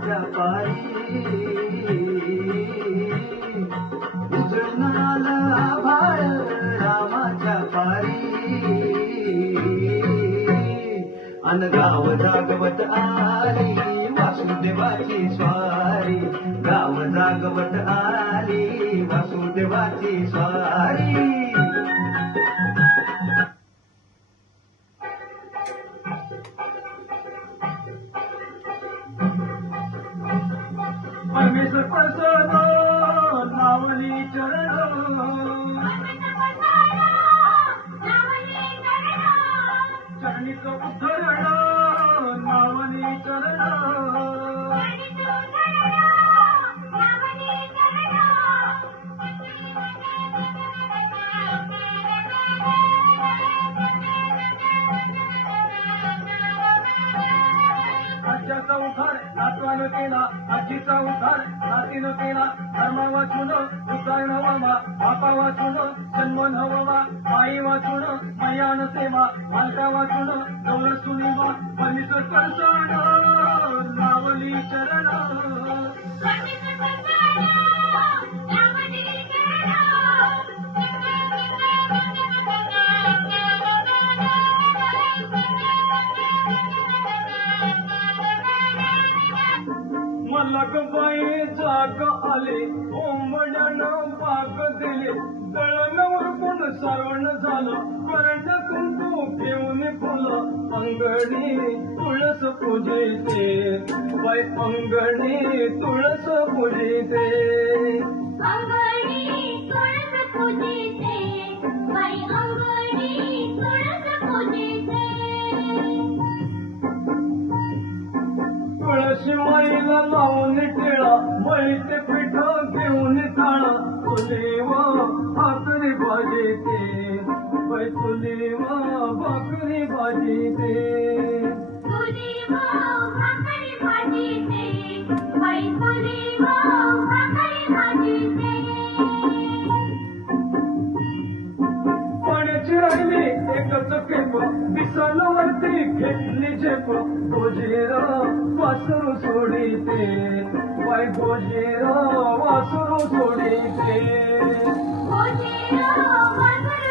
मनाच्या पारी उजळून आभाळ रामाच्या पारी. अनगाव जागवत आली वासुदेवाची स्वारी. गाव जागवत आली वासुदेवाची स्वारी. चरण नातवानं केला आजीचा उद्धार नातीनं केला धर्मा वाचून उद्धारण व्हावा बापा वाचून जन्म नववा आई वाचून मयान सेवा मालका वाचून गौर सुनिवा परमेश्वर करसा मलक बाई जाग आले. ओंबड्यानं पाक दिले. दळण उरकून श्रवण झालं. करंट कुंकू घेऊन फुलं. अंगणी तुळस पूजिते बाई अंगणी तुळस पूजिते तुळशी माईला پٺو گهنا تليوا ڀاڪري ڀاڄي تي. ڀاڪري ڀاڄي تي. చెప్పు భుజీరో వసురు చూడితే వై భుజీరో వసురు చూడితే భుజీరో వసురు